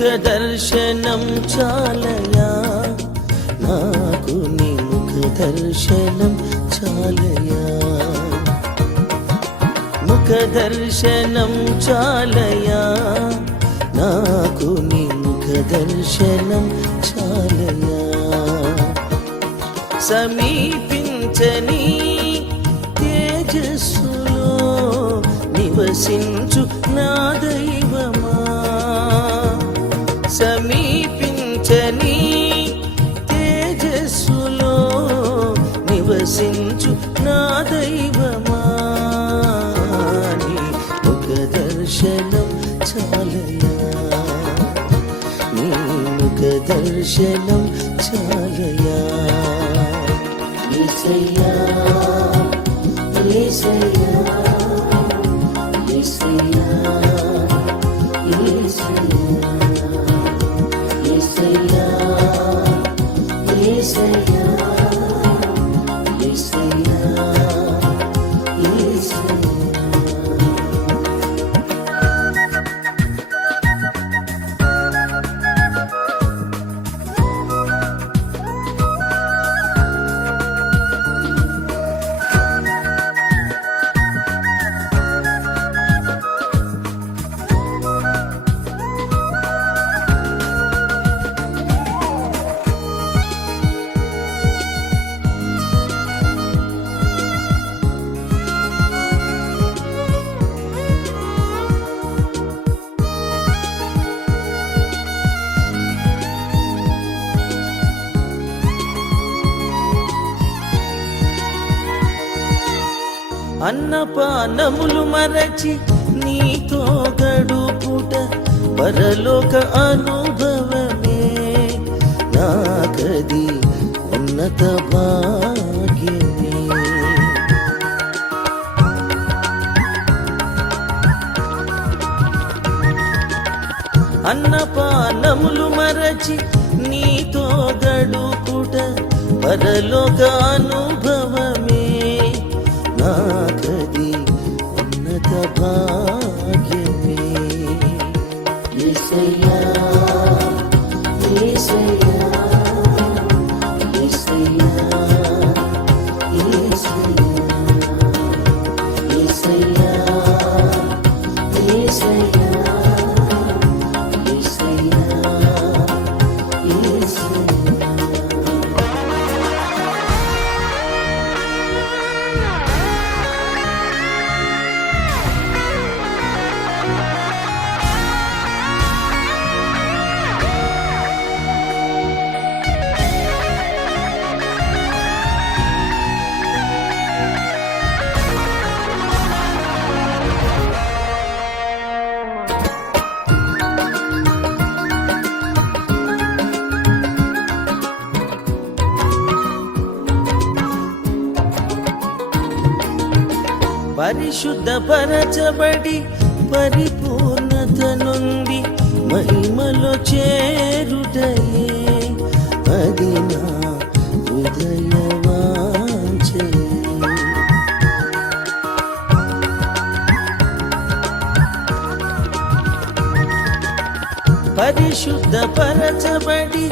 దర్శనం చాలయా? నాకు నీ ముఖ దర్శనం చాలయా? ముఖ దర్శనం చాలయా? నాకు నీ ముఖ దర్శనం చాలయా? సమీపించని తేజస్సులో నివసించు నా దైవమా? దర్శనం ఛాయయా ఏసయ్యా. అన్నపానములు మరచి నీతో గడుపుట పరలోక అనుభవమే. నాకది ఉన్నత భాగ్యమే. అన్నపానములు మరచి నీతో గడుపుట పరలోక అనుభవమే. నా పరిశుద్ధపరచబడి పరిపూర్ణత నుండి మహిమలో చేరుటయే అది నా హృదయ పరిశుద్ధపరచబడి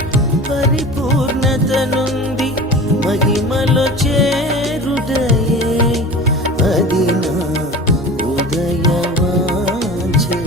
పరిపూర్ణత నుండి మహిమలో చేరుటయే మదినా ఉదయవాచే.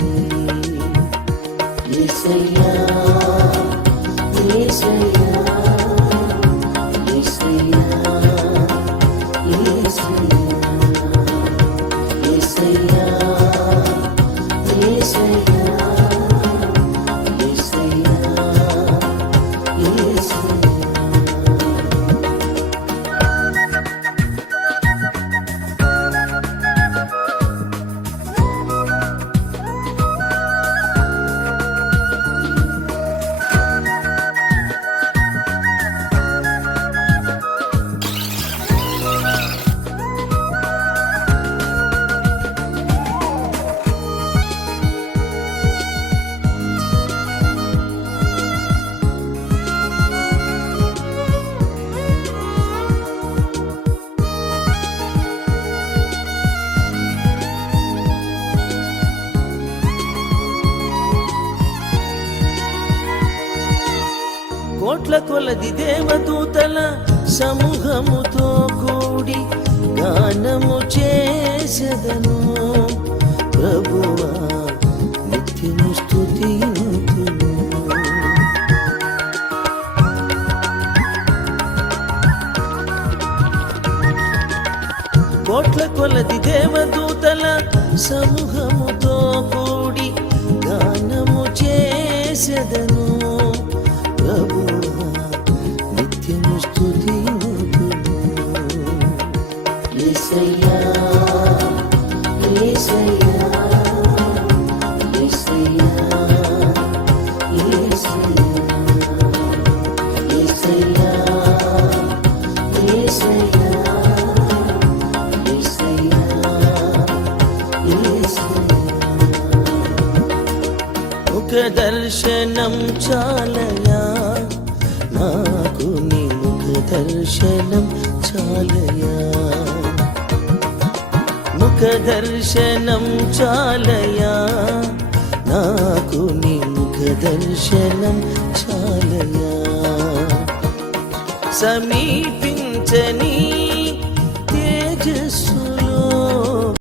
కొలది దేవదూతల సమూహముతో కూడి గానము చేసెదను. ప్రభువా నిత్యము స్థుతి కోట్ల కొలది దేవదూతల సమూహముతో కూడి గానము చేసెదను. ముఖ దర్శనం చాలయా? నాకు నీ ముఖ దర్శనం చాలయా? ముఖ దర్శనం చాలయా? నాకు నీ ముఖ దర్శనం చాలయా? సమీపించని తేజస్